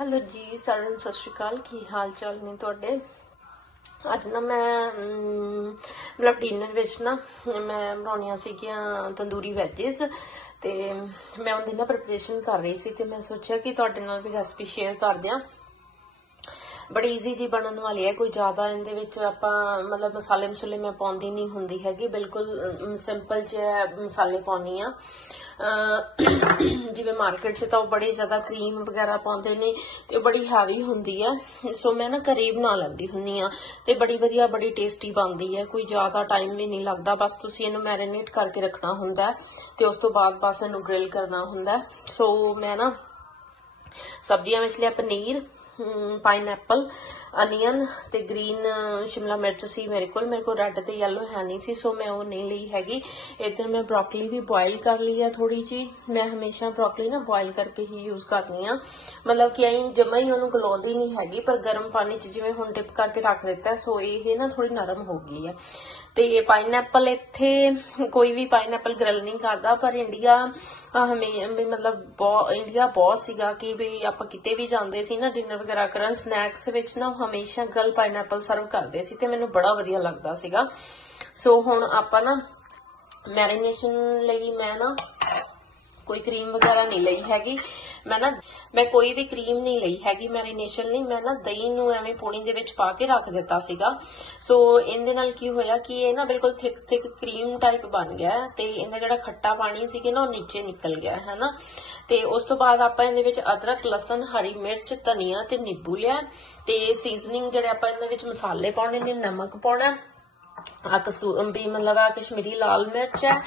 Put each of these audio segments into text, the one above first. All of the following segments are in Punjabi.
ਹੈਲੋ ਜੀ, ਸਾਰਿਆਂ ਨੂੰ ਸਤਿ ਸ਼੍ਰੀ ਅਕਾਲ। ਕੀ ਹਾਲ ਚਾਲ ਨੇ ਤੁਹਾਡੇ? ਅੱਜ ਨਾ ਮੈਂ ਮਤਲਬ ਡਿਨਰ ਵਿੱਚ ਨਾ ਮੈਂ ਬਣਾਉਣੀਆਂ ਸੀਗੀਆਂ ਤੰਦੂਰੀ ਵੈਜਿਸ ਤੇ ਮੈਂ ਉਹਦੀ ਨਾ ਪ੍ਰੈਪਰੇਸ਼ਨ ਕਰ ਰਹੀ ਸੀ ਤੇ ਮੈਂ ਸੋਚਿਆ ਕਿ ਤੁਹਾਡੇ ਨਾਲ ਵੀ ਰੈਸਪੀ ਸ਼ੇਅਰ ਕਰ ਦਿਆਂ। ਬੜੀ ਈਜ਼ੀ ਜੀ ਬਣਨ ਵਾਲੀ ਹੈ, ਕੋਈ ਜ਼ਿਆਦਾ ਇਹਦੇ ਵਿੱਚ ਆਪਾਂ, ਮਤਲਬ ਮਸਾਲੇ ਮਸੂਲੇ ਮੈਂ ਪਾਉਂਦੀ ਨਹੀਂ ਹੁੰਦੀ ਹੈਗੀ, ਬਿਲਕੁਲ ਸਿੰਪਲ ਜਿਹਾ ਮਸਾਲੇ ਪਾਉਣੀ ਆ ਜਿਵੇਂ ਮਾਰਕੀਟ 'ਚ ਤਾਂ ਉਹ ਬੜੇ ਜ਼ਿਆਦਾ ਕਰੀਮ ਵਗੈਰਾ ਪਾਉਂਦੇ ਨੇ ਤੇ ਉਹ ਬੜੀ ਹੈਵੀ ਹੁੰਦੀ ਹੈ ਸੋ ਮੈਂ ਨਾ ਘਰੇ ਹੀ ਬਣਾ ਲੈਂਦੀ ਹੁੰਨੀ ਆ ਤੇ ਬੜੀ ਵਧੀਆ, ਬੜੀ ਟੇਸਟੀ ਬਣਦੀ ਹੈ ਕੋਈ ਜ਼ਿਆਦਾ ਟਾਈਮ ਵੀ ਨਹੀਂ ਲੱਗਦਾ, ਬਸ ਤੁਸੀਂ ਇਹਨੂੰ ਮੈਰੀਨੇਟ ਕਰਕੇ ਰੱਖਣਾ ਹੁੰਦਾ ਹੈ ਤੇ ਉਸ ਤੋਂ ਬਾਅਦ ਬਸ ਇਹਨੂੰ ਗ੍ਰਿਲ ਕਰਨਾ ਹੁੰਦਾ ਸੋ ਮੈਂ ਨਾ ਸਬਜ਼ੀਆਂ ਵਿੱਚ ਲਿਆ ਪਨੀਰ ਪਾਈਨਐਪਲ ਅਨੀਅਨ ਤੇ ਗ੍ਰੀਨ ਸ਼ਿਮਲਾ ਮਿਰਚ ਸੀ ਮੇਰੇ ਕੋਲ। ਮੇਰੇ ਕੋਲ ਰੈੱਡ ਤੇ ਯੈਲੋ ਹੈ ਨਹੀਂ ਸੀ ਸੋ ਮੈਂ ਉਹ ਨਹੀਂ ਲਈ ਹੈਗੀ। ਇੱਧਰ ਮੈਂ ਬ੍ਰੋਕਲੀ ਵੀ ਬੋਇਲ ਕਰ ਲਈ ਆ ਥੋੜੀ ਜੀ ਮੈਂ ਹਮੇਸ਼ਾ ਬ੍ਰੋਕਲੀ ਨਾ ਬੋਇਲ ਕਰਕੇ ਹੀ ਯੂਜ਼ ਕਰਨੀ ਆ। ਮਤਲਬ ਕਿ ਐਂ ਜਮਾ ਹੀ ਉਹਨੂੰ ਗਲਾਉਂਦੀ ਨਹੀਂ ਹੈਗੀ, ਪਰ ਗਰਮ ਪਾਣੀ 'ਚ ਜਿਵੇਂ ਹੁਣ ਡਿਪ ਕਰਕੇ ਰੱਖ ਦਿੱਤਾ ਸੋ ਇਹ ਨਾ ਥੋੜੀ ਨਰਮ ਹੋ ਗਈ ਆ। ਤੇ ਪਾਈਨਐਪਲ ਇੱਥੇ, ਕੋਈ ਵੀ ਪਾਈਨਐਪਲ ਗ੍ਰਿਲ ਨਹੀਂ ਕਰਦਾ, ਪਰ ਇੰਡੀਆ ਹਮੇ, ਵੀ ਮਤਲਬ ਬਹੁਤ ਇੰਡੀਆ ਬਹੁਤ ਸੀਗਾ ਕਿ ਵੀ ਆਪਾਂ ਕਿਤੇ ਵੀ ਜਾਂਦੇ ਸੀ ਨਾ ਡਿਨਰ ਵਗੈਰਾ ਕਰਨ ਸਨੈਕਸ ਵਿੱਚ ਨਾ ਹਮੇਸ਼ਾ ਗ੍ਰਿਲ ਪਾਈਨਐਪਲ ਸਰਵ ਕਰਦੇ ਸੀ ਤੇ ਮੈਨੂੰ ਬੜਾ ਵਧੀਆ ਲੱਗਦਾ ਸੀਗਾ। ਸੋ ਹੁਣ ਆਪਾਂ ਨਾ ਮੈਰੀਨੇਸ਼ਨ ਲਈ ਮੈਂ ਨਾ ਕੋਈ ਕਰੀਮ ਵਗੈਰਾ ਨਹੀਂ ਲਈ ਹੈਗੀ। ਮੈਂ ਨਾ, ਮੈਂ ਕੋਈ ਵੀ ਕਰੀਮ ਨਹੀਂ ਲਈ ਹੈਗੀ ਮੈਰੀਨੇਸ਼ਨ ਲਈ। ਮੈਂ ਨਾ ਦਹੀਂ ਨੂੰ ਐਵੇਂ ਪੂਣੀ ਦੇ ਵਿੱਚ ਪਾ ਕੇ ਰੱਖ ਦਿੱਤਾ ਸੀਗਾ। ਸੋ ਇਹਦੇ ਨਾਲ ਕੀ ਹੋਇਆ ਕਿ ਇਹ ਨਾ ਬਿਲਕੁਲ ਥਿਕ ਥਿਕ ਕਰੀਮ ਟਾਈਪ ਬਣ ਗਿਆ ਹੈ ਤੇ ਇਹਦਾ ਜਿਹੜਾ ਖੱਟਾ ਪਾਣੀ ਸੀਗਾ ਨਾ ਉਹ ਨੀਚੇ ਨਿਕਲ ਗਿਆ ਹੈ ਨਾ ਤੇ ਉਸ ਤੋਂ ਬਾਅਦ ਆਪਾਂ ਇਹਦੇ ਵਿੱਚ ਅਦਰਕ, ਲਸਣ, ਹਰੀ ਮਿਰਚ, ਧਨੀਆ ਤੇ ਨਿੰਬੂ ਲਿਆ। ਤੇ ਸੀਜ਼ਨਿੰਗ ਜਿਹੜੇ ਆਪਾਂ ਇਹਦੇ ਵਿੱਚ ਮਸਾਲੇ ਪਾਉਣੇ ਨੇ, ਨਮਕ ਪਾਉਣਾ। ਆ ਕਸੂ ਵੀ ਮਤਲਬ ਆ ਕਸ਼ਮੀਰੀ ਲਾਲ ਮਿਰਚ ਹੈ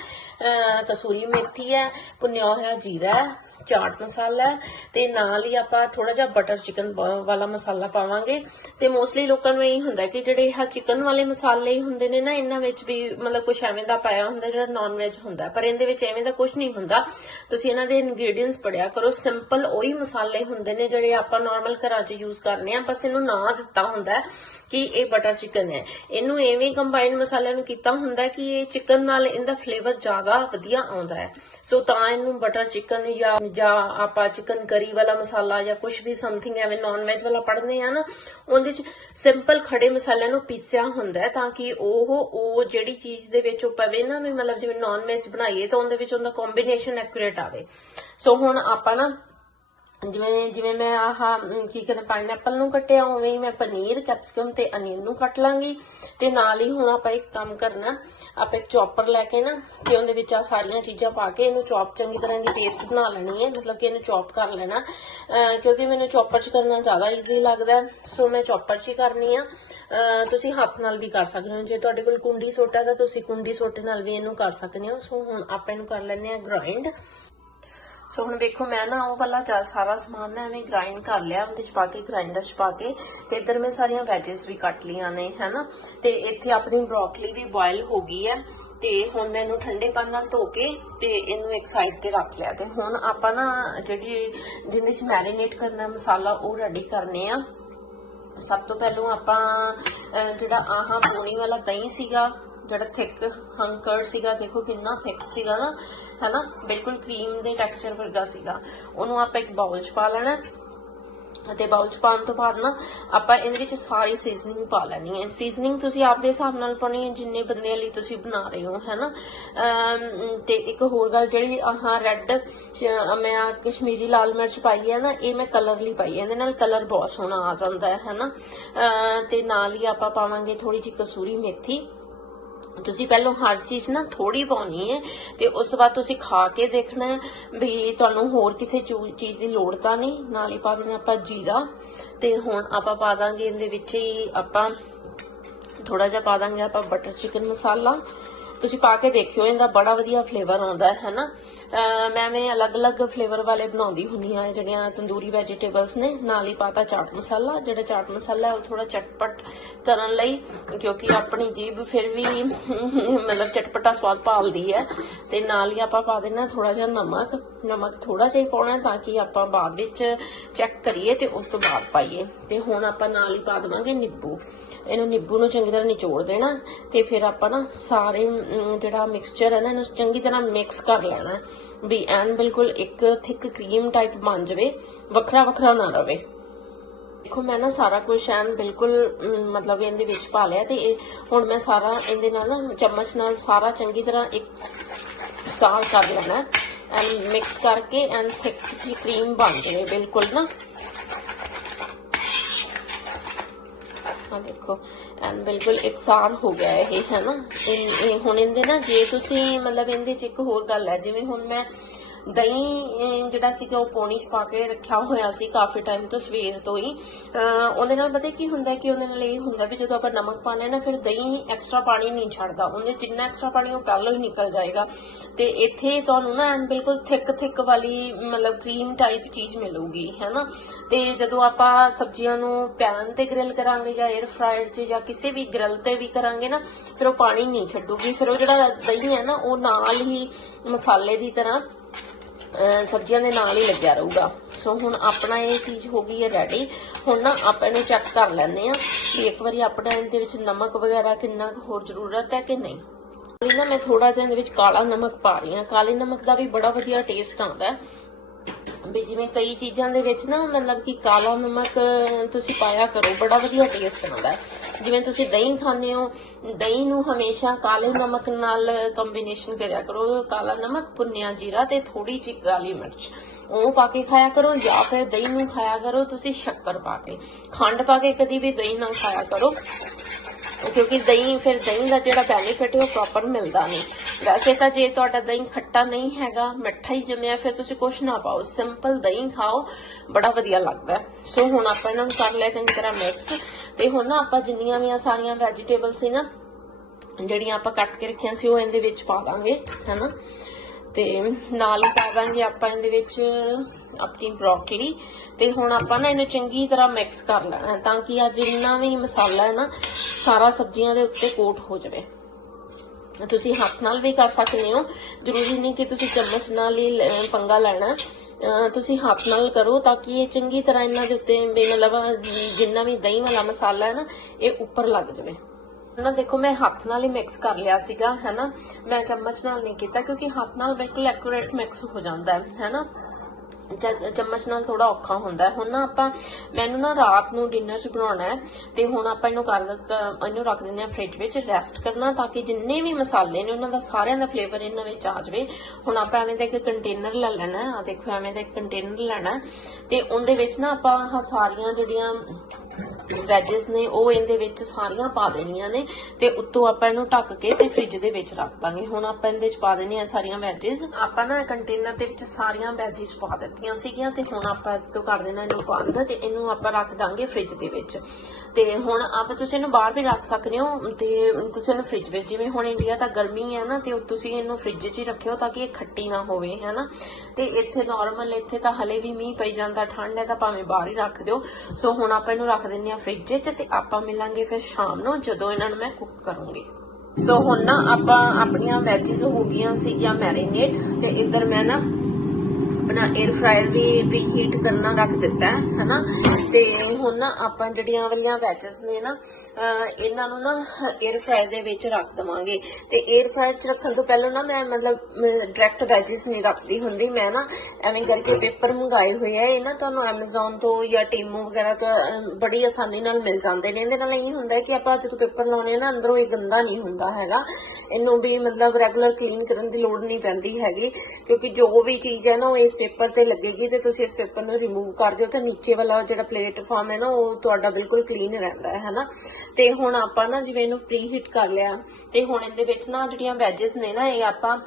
ਕਸੂਰੀ ਮੇਥੀ ਹੈ, ਭੁੰਨਿਆ ਹੋਇਆ ਜੀਰਾ ਹੈ, ਚਾਟ ਮਸਾਲਾ ਹੈ ਤੇ ਨਾਲ ਹੀ ਆਪਾਂ ਥੋੜਾ ਜਿਹਾ ਬਟਰ ਚਿਕਨ ਵਾਲਾ ਮਸਾਲਾ ਪਾਵਾਂਗੇ ਤੇ ਮੋਸਟਲੀ ਲੋਕਾਂ ਨੂੰ ਇਹ ਹੁੰਦਾ ਕਿ ਜਿਹੜੇ ਇਹ ਚਿਕਨ ਵਾਲੇ ਮਸਾਲੇ ਹੁੰਦੇ ਨੇ ਨਾ, ਇਹਨਾਂ ਵਿੱਚ ਵੀ ਮਤਲਬ ਕੁਝ ਐਵੇਂ ਦਾ ਪਾਇਆ ਹੁੰਦਾ ਜਿਹੜਾ ਨਾਨ ਵੈਜ ਹੁੰਦਾ ਪਰ ਇਹਦੇ ਵਿੱਚ ਐਵੇਂ ਦਾ ਕੁਝ ਨਹੀਂ ਹੁੰਦਾ। ਤੁਸੀਂ ਇਹਨਾਂ ਦੇ ਇਨਗਰੀਡੀਅੰਟਸ ਪੜਿਆ ਕਰੋ ਸਿੰਪਲ ਉਹੀ ਮਸਾਲੇ ਹੁੰਦੇ ਨੇ ਜਿਹੜੇ ਆਪਾਂ ਨਾਰਮਲ ਘਰਾਂ 'ਚ ਯੂਜ਼ ਕਰਨੇ ਆ ਬਸ ਇਹਨੂੰ ਨਾ ਦਿੱਤਾ ਹੁੰਦਾ ਕਿ ਇਹ ਬਟਰ ਚਿਕਨ ਹੈ। ਇਹਨੂੰ ਐਵੇਂ ਕੰਬਾਈਨ ਮਸਾਲਿਆਂ ਨੂੰ ਕੀਤਾ ਹੁੰਦਾ ਕਿ ਇਹ ਚਿਕਨ ਨਾਲ ਇਹਦਾ ਫਲੇਵਰ ਜ਼ਿਆਦਾ ਵਧੀਆ ਆਉਂਦਾ ਹੈ। ਸੋ ਤਾਂ ਇਹਨੂੰ ਬਟਰ ਚਿਕਨ ਜਾਂ ਜਾਂ ਆਪਾਂ ਚਿਕਨ ਕਰੀ ਵਾਲਾ ਮਸਾਲਾ ਜਾਂ ਕੁਝ ਵੀ ਸਮਥਿੰਗ ਐਵੇਂ ਨਾਨ ਵੈਜ ਵਾਲਾ ਪੜ੍ਹਦੇ ਆ ਨਾ, ਉਹਦੇ ਚ ਸਿੰਪਲ ਖੜੇ ਮਸਾਲਿਆਂ ਨੂੰ ਪੀਸਿਆ ਹੁੰਦਾ ਤਾਂ ਕਿ ਉਹ ਉਹ ਜਿਹੜੀ ਚੀਜ਼ ਦੇ ਵਿੱਚ ਉਹ ਪਵੇ ਨਾ ਵੀ ਮਤਲਬ ਜਿਵੇਂ ਨਾਨ ਵੈਜ ਬਣਾਈਏ ਤਾਂ ਉਹਦੇ ਵਿੱਚ ਉਹਦਾ ਕੰਬੀਨੇਸ਼ਨ ਐਕੂਰੇਟ ਆਵੇ। ਸੋ ਹੁਣ ਆਪਾਂ ਨਾ ਜਿਵੇਂ ਜਿਵੇਂ ਮੈਂ ਆਹ ਅਮ, ਕੀ ਕਹਿੰਦੇ ਪਾਈਨਐਪਲ ਨੂੰ ਕੱਟਿਆ ਉਵੇਂ ਹੀ ਮੈਂ ਪਨੀਰ ਕੈਪਸਿਕਮ ਤੇ ਅਨੀਅਨ ਨੂੰ ਕੱਟ ਲਾਂਗੀ। ਤੇ ਨਾਲ ਹੀ ਹੁਣ ਆਪਾਂ ਇੱਕ ਕੰਮ ਕਰਨਾ ਆਪਾਂ ਇੱਕ ਚੌਪਰ ਲੈ ਕੇ ਨਾ ਤੇ ਉਹਦੇ ਵਿੱਚ ਆ ਸਾਰੀਆਂ ਚੀਜ਼ਾਂ ਪਾ ਕੇ ਇਹਨੂੰ ਚੌਪ ਚੰਗੀ ਤਰ੍ਹਾਂ ਦੀ ਪੇਸਟ ਬਣਾ ਲੈਣੀ ਹੈ ਮਤਲਬ ਕਿ ਇਹਨੂੰ ਚੌਪ ਕਰ ਲੈਣਾ। ਕਿਉਂਕਿ ਮੈਨੂੰ ਚੌਪਰ 'ਚ ਕਰਨਾ ਜ਼ਿਆਦਾ ਈਜ਼ੀ ਲੱਗਦਾ ਸੋ ਮੈਂ ਚੌਪਰ 'ਚ ਹੀ ਕਰਨੀ ਆ। ਤੁਸੀਂ ਹੱਥ ਨਾਲ ਵੀ ਕਰ ਸਕਦੇ ਹੋ ਜੇ ਤੁਹਾਡੇ ਕੋਲ ਕੁੰਡੀ ਸੋਟਾ ਤਾਂ ਤੁਸੀਂ ਕੁੰਡੀ ਸੋਟੇ ਨਾਲ ਵੀ ਇਹਨੂੰ ਕਰ ਸਕਦੇ ਹੋ। ਸੋ ਹੁਣ ਆਪਾਂ ਇਹਨੂੰ ਕਰ ਲੈਂਦੇ ਆ ਗ੍ਰਾਈਂਡ ਸੋ ਹੁਣ ਵੇਖੋ, ਮੈਂ ਨਾ ਉਹ ਵਾਲਾ ਚਾ, ਸਾਰਾ ਸਮਾਨ ਨਾ ਐਵੇਂ ਗ੍ਰਾਈਂਡ ਕਰ ਲਿਆ, ਉਹਦੇ ਚ ਪਾ ਕੇ ਗ੍ਰਾਈਂਡਰ ਚ ਪਾ ਕੇ, ਤੇ ਇੱਧਰ ਮੈਂ ਸਾਰੀਆਂ ਵੈਜਸ ਵੀ ਕੱਟ ਲੀਆਂ ਨੇ, ਹੈਨਾ? ਤੇ ਇੱਥੇ ਆਪਣੀ ਬ੍ਰੋਕਲੀ ਵੀ ਬੋਇਲ ਹੋ ਗਈ ਹੈ, ਤੇ ਹੁਣ ਮੈਂ ਇਹਨੂੰ ਠੰਡੇ ਪਾਣੀ ਨਾਲ ਧੋ ਕੇ, ਤੇ ਇਹਨੂੰ ਇੱਕ ਸਾਈਡ ਤੇ ਰੱਖ ਲਿਆ। ਤੇ ਹੁਣ ਆਪਾਂ ਨਾ ਜਿਹੜੀ, ਜਿਹਦੇ ਚ ਮੈਰੀਨੇਟ ਕਰਨਾ ਮਸਾਲਾ, ਉਹ ਰੈਡੀ ਕਰਨੇ ਆ। ਸਭ ਤੋਂ ਪਹਿਲਾਂ ਆਪਾਂ ਜਿਹੜਾ ਆਹਾਂ ਪੂਣੀ ਵਾਲਾ ਦਹੀਂ ਸੀਗਾ ਜਿਹੜਾ ਥਿਕ ਹੰਕਰ ਸੀਗਾ ਦੇਖੋ ਕਿੰਨਾ ਥਿਕ ਸੀਗਾ ਨਾ ਹੈਨਾ? ਬਿਲਕੁਲ ਕਰੀਮ ਦੇ ਟੈਕਸਚਰ ਵਰਗਾ ਸੀਗਾ। ਉਹਨੂੰ ਆਪਾਂ ਇੱਕ ਬਾਉਲ 'ਚ ਪਾ ਲੈਣਾ ਅਤੇ ਬਾਉਲ 'ਚ ਪਾਉਣ ਤੋਂ ਬਾਅਦ ਨਾ ਆਪਾਂ ਇਹਦੇ ਵਿੱਚ ਸਾਰੀ ਸੀਜ਼ਨਿੰਗ ਪਾ ਲੈਣੀ ਹੈ। ਸੀਜ਼ਨਿੰਗ ਤੁਸੀਂ ਆਪਦੇ ਹਿਸਾਬ ਨਾਲ ਪਾਉਣੀ ਹੈ ਜਿੰਨੇ ਬੰਦਿਆਂ ਲਈ ਤੁਸੀਂ ਬਣਾ ਰਹੇ ਹੋ ਹੈਨਾ? ਅਮ, ਤੇ ਇੱਕ ਹੋਰ ਗੱਲ ਜਿਹੜੀ ਆਹ ਰੈੱਡ ਮੈਂ ਆਹ ਕਸ਼ਮੀਰੀ ਲਾਲ ਮਿਰਚ ਪਾਈ ਹੈ ਨਾ ਇਹ ਮੈਂ ਕਲਰ ਲਈ ਪਾਈ ਹੈ। ਇਹਦੇ ਨਾਲ ਕਲਰ ਬਹੁਤ ਸੋਹਣਾ ਆ ਜਾਂਦਾ ਹੈ ਹੈਨਾ? ਅਮ, ਤੇ ਨਾਲ ਹੀ ਆਪਾਂ ਪਾਵਾਂਗੇ ਥੋੜੀ ਜਿਹੀ ਕਸੂਰੀ ਮੇਥੀ। ਤੁਸੀਂ ਪਹਿਲਾਂ ਹਰ ਚੀਜ਼ ਨਾ ਥੋੜੀ ਪਾਉਣੀ ਹੈ ਤੇ ਉਸ ਤੋਂ ਬਾਅਦ ਤੁਸੀਂ ਖਾ ਕੇ ਦੇਖਣਾ ਹੈ ਵੀ ਤੁਹਾਨੂੰ ਹੋਰ ਕਿਸੇ ਚੀਜ਼ ਦੀ ਲੋੜ ਤਾਂ ਨਹੀਂ। ਨਾਲ ਹੀ ਪਾ ਦੇਣਾ ਆਪਾਂ ਜੀਰਾ ਤੇ ਹੁਣ ਆਪਾਂ ਪਾ ਦਾਂਗੇ ਇਹਦੇ ਵਿੱਚ ਹੀ ਆਪਾਂ ਥੋੜਾ ਜਿਹਾ ਪਾ ਦਾਂਗੇ ਆਪਾਂ ਬਟਰ ਚਿਕਨ ਮਸਾਲਾ। ਤੁਸੀਂ ਪਾ ਕੇ ਦੇਖਿਓ, ਇਹਦਾ ਬੜਾ ਵਧੀਆ ਫਲੇਵਰ ਆਉਂਦਾ ਹੈ ਹਨਾ ਮੈਂ ਮੈਂ ਅਲੱਗ-ਅਲੱਗ ਫਲੇਵਰ ਵਾਲੇ ਬਣਾਉਂਦੀ ਹੁੰਦੀ ਆ ਜਿਹੜੀਆਂ ਤੰਦੂਰੀ ਵੈਜੀਟੇਬਲਸ ਨੇ। ਨਾਲ ਹੀ ਪਾਤਾ ਚਾਟ ਮਸਾਲਾ, ਜਿਹੜਾ ਚਾਟ ਮਸਾਲਾ ਉਹ ਥੋੜਾ ਚਟਪਟ ਕਰਨ ਲਈ, ਕਿਉਂਕਿ ਆਪਣੀ ਜੀਭ ਫਿਰ ਵੀ, ਮਤਲਬ ਚਟਪਟਾ ਸਵਾਦ ਭਾਲਦੀ ਹੈ। ਤੇ ਨਾਲ ਹੀ ਆਪਾਂ ਪਾ ਦੇਣਾ ਥੋੜਾ ਜਿਹਾ ਨਮਕ। ਨਮਕ ਥੋੜਾ ਜਿਹਾ ਪਾਉਣਾ ਤਾਂ ਕਿ ਆਪਾਂ ਬਾਅਦ ਵਿੱਚ ਚੈੱਕ ਕਰੀਏ ਤੇ ਉਸ ਤੋਂ ਬਾਅਦ ਪਾਈਏ। ਤੇ ਹੁਣ ਆਪਾਂ ਨਾਲ ਹੀ ਪਾ ਦੇਵਾਂਗੇ ਨਿੰਬੂ। ਇਹਨੂੰ ਨਿੰਬੂ ਨੂੰ ਚੰਗੀ ਤਰ੍ਹਾਂ ਨਿਚੋੜ ਦੇਣਾ ਤੇ ਫਿਰ ਆਪਾਂ ਨਾ ਸਾਰੇ ਜਿਹੜਾ ਮਿਕਸਚਰ ਹੈ ਨਾ, ਇਹਨੂੰ ਚੰਗੀ ਤਰ੍ਹਾਂ ਮਿਕਸ ਕਰ ਲੈਣਾ। ਵੀ ਐਨ ਬਿਲਕੁਲ ਇੱਕ ਥਿਕ ਕਰੀਮ ਟਾਈਪ ਬਣ ਜਾਵੇ, ਵੱਖਰਾ ਵੱਖਰਾ ਨਾ ਰਵੇ। ਦੇਖੋ, ਮੈਂ ਨਾ ਸਾਰਾ ਕੁਝ ਐਨ ਬਿਲਕੁਲ ਮਤਲਬ ਇਹਦੇ ਵਿੱਚ ਪਾ ਲਿਆ ਤੇ ਇਹ ਹੁਣ ਮੈਂ ਸਾਰਾ ਇਹਦੇ ਨਾਲ ਨਾ ਚਮਚ ਨਾਲ ਸਾਰਾ ਚੰਗੀ ਤਰ੍ਹਾਂ ਇੱਕ ਸਾਰ ਕਰ ਲੈਣਾ। ਐਂਡ ਮਿਕਸ ਕਰਕੇ ਐਂਡ ਥਿਕ ਜੀ ਕਰੀਮ ਬਣ ਜਾਵੇ ਬਿਲਕੁਲ ਨਾ ਆ ਦੇਖੋ ਐਂਡ ਬਿਲਕੁਲ ਇਕਸਾਰ ਹੋ ਗਿਆ ਇਹ ਹੈ ਨਾ ਹੁਣ ਇਹਦੇ ਨਾ ਜੇ ਤੁਸੀਂ ਮਤਲਬ ਇਹਦੇ ਚ ਇੱਕ ਹੋਰ ਗੱਲ ਹੈ ਜਿਵੇਂ ਹੁਣ ਮੈਂ ਦਹੀਂ ਅਹ, ਜਿਹੜਾ ਸੀਗਾ ਉਹ ਪੌਣੀ ਚ ਪਾ ਕੇ ਰੱਖਿਆ ਹੋਇਆ ਸੀ ਕਾਫੀ ਟਾਈਮ ਤੋਂ ਸਵੇਰ ਤੋਂ ਹੀ। ਉਹਦੇ ਨਾਲ ਪਤਾ ਕੀ ਹੁੰਦਾ ਕਿ ਉਹਦੇ ਨਾਲ ਇਹ ਹੁੰਦਾ ਵੀ ਜਦੋਂ ਆਪਾਂ ਨਮਕ ਪਾਉਂਦੇ ਹਾਂ ਨਾ ਫਿਰ ਦਹੀਂ ਐਕਸਟਰਾ ਪਾਣੀ ਨਹੀਂ ਛੱਡਦਾ। ਉਹਦੇ ਜਿੰਨਾ ਐਕਸਟਰਾ ਪਾਣੀ ਉਹ ਪਹਿਲਾਂ ਹੀ ਨਿਕਲ ਜਾਏਗਾ। ਤੇ ਇੱਥੇ ਤੁਹਾਨੂੰ ਨਾ ਐਨ ਬਿਲਕੁਲ ਥਿਕ ਥਿਕ ਵਾਲੀ ਮਤਲਬ ਕਰੀਮ ਟਾਈਪ ਚੀਜ਼ ਮਿਲੂਗੀ ਹੈਨਾ? ਤੇ ਜਦੋਂ ਆਪਾਂ ਸਬਜ਼ੀਆਂ ਨੂੰ ਪੈਨ ਤੇ ਗ੍ਰਿਲ ਕਰਾਂਗੇ ਜਾਂ 에ਅਰ ਫਰਾਇਰ 'ਚ ਜਾਂ ਕਿਸੇ ਵੀ ਗ੍ਰਿਲ ਤੇ ਵੀ ਕਰਾਂਗੇ ਨਾ ਫਿਰ ਉਹ ਪਾਣੀ ਨਹੀਂ ਛੱਡੂਗੀ। ਫਿਰ ਉਹ ਜਿਹੜਾ ਦਹੀਂ ਹੈ ਨਾ ਉਹ ਨਾਲ ਹੀ ਮਸਾਲੇ ਦੀ ਤਰ੍ਹਾਂ ਸਬਜ਼ੀਆਂ ਦੇ ਨਾਲ ਹੀ ਲੱਗਿਆ ਰਹੂਗਾ। ਸੋ ਹੁਣ ਆਪਣਾ ਇਹ ਚੀਜ਼ ਹੋ ਗਈ ਹੈ ਰੈਡੀ ਹੁਣ ਨਾ ਆਪਾਂ ਇਹਨੂੰ ਚੈੱਕ ਕਰ ਲੈਂਦੇ ਆ ਕਿ ਇੱਕ ਵਾਰੀ ਆਪਣਾ ਇਹਦੇ ਵਿੱਚ ਨਮਕ ਵਗੈਰਾ ਕਿੰਨਾ ਕੁ ਹੋਰ ਜ਼ਰੂਰਤ ਹੈ ਕਿ ਨਹੀਂ। ਲਈ ਨਾ ਮੈਂ ਥੋੜਾ ਜਿਹਾ ਇਹਦੇ ਵਿੱਚ ਕਾਲਾ ਨਮਕ ਪਾ ਰਹੀ ਹਾਂ। ਕਾਲੇ ਨਮਕ ਦਾ ਵੀ ਬੜਾ ਵਧੀਆ ਟੇਸਟ ਆਉਂਦਾ ਹੈ। ਵੀ ਜਿਵੇਂ ਕਈ ਚੀਜ਼ਾਂ ਦੇ ਵਿੱਚ ਨਾ ਮਤਲਬ ਕਿ ਕਾਲਾ ਨਮਕ ਤੁਸੀਂ ਪਾਇਆ ਕਰੋ, ਬੜਾ ਵਧੀਆ ਟੇਸਟ ਆਉਂਦਾ ਜਿਵੇਂ ਤੁਸੀਂ ਦਹੀਂ ਖਾਂਦੇ ਹੋ, ਦਹੀਂ ਨੂੰ ਹਮੇਸ਼ਾ ਕਾਲੇ ਨਮਕ ਨਾਲ ਕੰਬੀਨੇਸ਼ਨ ਕਰਿਆ ਕਰੋ। ਕਾਲਾ ਨਮਕ ਪੁੰਨਿਆ ਜੀਰਾ ਤੇ ਥੋੜੀ ਜਿਹੀ ਕਾਲੀ ਮਿਰਚ। ਉਹ ਪਾ ਕੇ ਖਾਇਆ ਕਰੋ ਜਾਂ ਫਿਰ ਦਹੀਂ ਨੂੰ ਖਾਇਆ ਕਰੋ, ਤੁਸੀਂ ਸ਼ੱਕਰ ਪਾ ਕੇ। ਖੰਡ ਪਾ ਕੇ ਕਦੀ ਵੀ ਦਹੀਂ ਨਾਲ ਖਾਇਆ ਕਰੋ। ਕਿਉਂਕਿ ਦਹੀਂ, ਫਿਰ ਦਹੀਂ ਦਾ ਜਿਹੜਾ ਬੈਨੀਫਿਟ ਹੈ ਉਹ ਪ੍ਰੋਪਰ ਮਿਲਦਾ ਨਹੀਂ। ਵੈਸੇ ਤਾਂ ਜੇ ਤੁਹਾਡਾ ਦਹੀਂ ਖੱਟਾ ਨਹੀਂ ਹੈਗਾ, ਮਿੱਠਾ ਹੀ ਜੰਮਿਆ, ਫਿਰ ਤੁਸੀਂ ਕੁਝ ਨਾ ਪਾਓ। ਸਿੰਪਲ ਦਹੀਂ ਖਾਓ, ਬੜਾ ਵਧੀਆ ਲੱਗਦਾ। ਸੋ ਹੁਣ ਆਪਾਂ ਇਹਨਾਂ ਨੂੰ ਕਰ ਲਿਆ ਚੰਗੀ ਤਰ੍ਹਾਂ ਮਿਕਸ ਤੇ ਹੁਣ ਨਾ ਆਪਾਂ ਜਿੰਨੀਆਂ ਵੀ ਸਾਰੀਆਂ ਵੈਜੀਟੇਬਲ ਸੀ ਨਾ, ਜਿਹੜੀਆਂ ਆਪਾਂ ਕੱਟ ਕੇ ਰੱਖੀਆਂ ਸੀ, ਉਹ ਇਹਦੇ ਵਿੱਚ ਪਾ ਦਾਂਗੇ, ਹੈਨਾ? ਤੇ ਨਾਲ ਹੀ ਪਾ ਦਾਂਗੇ ਆਪਾਂ ਇਹਦੇ ਵਿੱਚ ਆਪਣੀ ਬ੍ਰੋਕਲੀ ਤੇ ਹੁਣ ਆਪਾਂ ਨਾ ਇਹਨੂੰ ਚੰਗੀ ਤਰ੍ਹਾਂ ਮਿਕਸ ਕਰ ਲੈਣਾ ਤਾਂ ਕਿ ਆ ਜਿੰਨਾ ਵੀ ਮਸਾਲਾ ਹੈ ਨਾ, ਸਾਰਾ ਸਬਜ਼ੀਆਂ ਦੇ ਉੱਤੇ ਕੋਟ ਹੋ ਜਾਵੇ। ਤੁਸੀਂ ਹੱਥ ਨਾਲ ਵੀ ਕਰ ਸਕਦੇ ਹੋ। ਜ਼ਰੂਰੀ ਨਹੀਂ ਕਿ ਤੁਸੀਂ ਚਮਚ ਨਾਲ ਹੀ ਪੰਗਾ ਲੈਣਾ। ਤੁਸੀਂ ਹੱਥ ਨਾਲ ਕਰੋ ਤਾਂ ਕਿ ਇਹ ਚੰਗੀ ਤਰ੍ਹਾਂ ਇਹਨਾਂ ਦੇ ਉੱਤੇ ਵੀ ਮਤਲਬ ਜਿੰਨਾ ਵੀ ਦਹੀਂ ਵਾਲਾ ਮਸਾਲਾ ਹੈ ਨਾ, ਇਹ ਉੱਪਰ ਲੱਗ ਜਾਵੇ। ਨਾ ਦੇਖੋ, ਮੈਂ ਹੱਥ ਨਾਲ ਹੀ ਮਿਕਸ ਕਰ ਲਿਆ ਸੀਗਾ, ਹੈਨਾ? ਮੈਂ ਚਮਚ ਨਾਲ ਨਹੀਂ ਕੀਤਾ, ਕਿਉਂਕਿ ਹੱਥ ਨਾਲ ਬਿਲਕੁਲ ਐਕੂਰੇਟ ਮਿਕਸ ਹੋ ਜਾਂਦਾ ਹੈ, ਹੈਨਾ? ਚਮਚ ਨਾਲ ਥੋੜਾ ਔਖਾ ਹੁੰਦਾ ਹੁਣ ਨਾ ਆਪਾਂ, ਮੈਨੂੰ ਨਾ ਰਾਤ ਨੂੰ ਡਿਨਰ 'ਚ ਬਣਾਉਣਾ ਹੈ, ਤੇ ਹੁਣ ਆਪਾਂ ਇਹਨੂੰ ਕਰ ਇਹਨੂੰ ਰੱਖ ਦਿੰਦੇ ਆ ਫ੍ਰਿਜ ਵਿੱਚ ਰੈਸਟ ਕਰਨਾ, ਤਾਂ ਕਿ ਜਿੰਨੇ ਵੀ ਮਸਾਲੇ ਨੇ, ਉਹਨਾਂ ਦਾ ਸਾਰਿਆਂ ਦਾ ਫਲੇਵਰ ਇਹਨਾਂ ਵਿੱਚ ਆ ਜਾਵੇ। ਹੁਣ ਆਪਾਂ ਐਵੇਂ ਦਾ ਇੱਕ ਕੰਟੇਨਰ ਲੈ ਲੈਣਾ ਆ ਦੇਖੋ, ਐਵੇਂ ਦਾ ਇੱਕ ਕੰਟੇਨਰ ਲੈਣਾ ਤੇ ਉਹਦੇ ਵਿੱਚ ਨਾ ਆਪਾਂ ਸਾਰੀਆਂ ਜਿਹੜੀਆਂ ਵੈਜਸ ਨੇ, ਉਹ ਇਹਦੇ ਵਿੱਚ ਸਾਰੀਆਂ ਪਾ ਦੇਣੀਆਂ ਨੇ ਤੇ ਉੱਤੋਂ ਆਪਾਂ ਇਹਨੂੰ ਢੱਕ ਕੇ ਤੇ ਫ੍ਰਿਜ ਦੇ ਵਿੱਚ ਰੱਖ ਦਾਂਗੇ। ਹੁਣ ਆਪਾਂ ਇਹਦੇ ਵਿੱਚ ਪਾ ਦੇਣੇ ਦੇਣੀਆਂ ਸਾਰੀਆਂ ਵੈਜਸ ਆਪਾਂ ਨਾ ਕੰਟੇਨਰ ਦੇ ਵਿੱਚ ਸਾਰੀਆਂ ਵੈਜਸ ਪਾ ਦਿੱਤੀਆਂ ਸੀਗੀਆਂ ਤੇ ਹੁਣ ਆਪਾਂ ਤੋਂ ਕਰ ਦੇਣਾ ਇਹਨੂੰ ਬੰਦ ਤੇ ਇਹਨੂੰ ਆਪਾਂ ਰੱਖ ਦਾਂਗੇ ਫ੍ਰਿਜ ਦੇ ਵਿੱਚ। ਤੇ ਹੁਣ ਆਪਾਂ ਤੁਸੀਂ ਇਹਨੂੰ ਬਾਹਰ ਵੀ ਰੱਖ ਸਕਦੇ ਹੋ ਤੇ ਤੁਸੀਂ ਇਹਨੂੰ ਫ੍ਰਿਜ ਵਿੱਚ, ਜਿਵੇਂ ਹੁਣ ਇੰਡੀਆ ਤਾਂ ਗਰਮੀ ਹੈ ਨਾ ਤੇ ਤੁਸੀਂ ਇਹਨੂੰ ਫ੍ਰਿਜ 'ਚ ਹੀ ਰੱਖਿਓ ਤਾਂ ਕਿ ਇਹ ਖੱਟੀ ਨਾ ਹੋਵੇ, ਹੈਨਾ? ਤੇ ਇੱਥੇ ਨਾਰਮਲ ਇੱਥੇ ਤਾਂ ਹਲੇ ਵੀ ਮੀਂਹ ਪਈ ਜਾਂਦਾ, ਠੰਡ ਹੈ ਤਾਂ ਭਾਵੇਂ ਬਾਹਰ ਹੀ ਰੱਖ ਦਿਓ। ਸੋ ਹੁਣ ਆਪਾਂ ਇਹਨੂੰ ਰੱਖ ਦਿੰਦੇ ਆ ਫ੍ਰਿਜ 'ਚ ਤੇ ਆਪਾਂ ਮਿਲਾਂਗੇ ਫਿਰ ਸ਼ਾਮ ਨੂੰ ਜਦੋਂ ਇਹਨਾਂ ਨੂੰ ਮੈਂ ਕੁੱਕ ਕਰੂੰਗੀ। ਸੋ ਹੁਣ ਨਾ ਆਪਾਂ ਆਪਣੀਆਂ ਵੈਜਿਸ ਹੋ ਗਈਆਂ ਸੀਗੀਆਂ ਮੈਰੀਨੇਟ ਤੇ ਇੱਧਰ ਮੈਂ ਨਾ ਆਪਣਾ 에ਅਰ ਫਰਾਇਰ ਵੀ ਹੀਟ ਕਰਨਾ ਰੱਖ ਦਿੱਤਾ ਹੈ, ਹਨਾ? ਤੇ ਹੁਣ ਨਾ ਆਪਾਂ ਜਿਹੜੀਆਂ ਵਾਲੀਆਂ ਵੈਜਸ ਨੇ ਨਾ ਇਹਨਾਂ ਨੂੰ ਨਾ 에ਅਰ ਫਰਾਇਰ ਦੇ ਵਿੱਚ ਰੱਖ ਦਵਾਂਗੇ। ਤੇ 에ਅਰ ਫਰਾਇਰ 'ਚ ਰੱਖਣ ਤੋਂ ਪਹਿਲਾਂ ਨਾ ਮੈਂ ਮਤਲਬ ਡਾਇਰੈਕਟ ਵੈਜਸ ਨਹੀਂ ਰੱਖਦੀ ਹੁੰਦੀ। ਮੈਂ ਨਾ ਐਵੇਂ ਕਰਕੇ ਪੇਪਰ ਮੰਗਾਏ ਹੋਏ ਆ। ਇਹ ਨਾ ਤੁਹਾਨੂੰ Amazon ਤੋਂ ਜਾਂ Temu ਵਗੈਰਾ ਤੋਂ ਬੜੀ ਆਸਾਨੀ ਨਾਲ ਮਿਲ ਜਾਂਦੇ ਨੇ। ਇਹਦੇ ਨਾਲ ਇਹ ਹੁੰਦਾ ਕਿ ਆਪਾਂ ਜਦੋਂ ਪੇਪਰ ਲਾਉਣੇ ਆ ਨਾ, ਅੰਦਰੋਂ ਇਹ ਗੰਦਾ ਨਹੀਂ ਹੁੰਦਾ ਹੈਗਾ। ਇਹਨੂੰ ਵੀ ਮਤਲਬ ਰੈਗੂਲਰ ਕਲੀਨ ਕਰਨ ਦੀ ਲੋੜ ਨਹੀਂ ਪੈਂਦੀ ਹੈਗੀ। ਕਿਉਂਕਿ ਜੋ ਵੀ ਚੀਜ਼ ਹੈ ਨਾ, ਉਹ ਇਸ ਪੇਪਰ ਤੇ ਲੱਗੇਗੀ ਤੇ ਤੁਸੀਂ ਇਸ ਪੇਪਰ ਨੂੰ ਰਿਮੂਵ ਕਰ ਦਿਓ ਤੇ ਨੀਚੇ ਵਾਲਾ ਜਿਹੜਾ ਪਲੇਟਫਾਰਮ ਹੈ ਨਾ, ਉਹ ਤੁਹਾਡਾ ਬਿਲਕੁਲ ਕਲੀਨ ਰਹਿੰਦਾ ਹੈ, ਹਨਾ? ਤੇ ਹੁਣ ਆਪਾਂ ਨਾ ਜਿਵੇਂ ਇਹਨੂੰ ਪ੍ਰੀ ਹੀਟ ਕਰ ਲਿਆ, ਤੇ ਹੁਣ ਇਹਦੇ ਵਿੱਚ ਨਾ ਜਿਹੜੀਆਂ ਵੈਜਸ ਨੇ ਨਾ, ਇਹ ਆਪਾਂ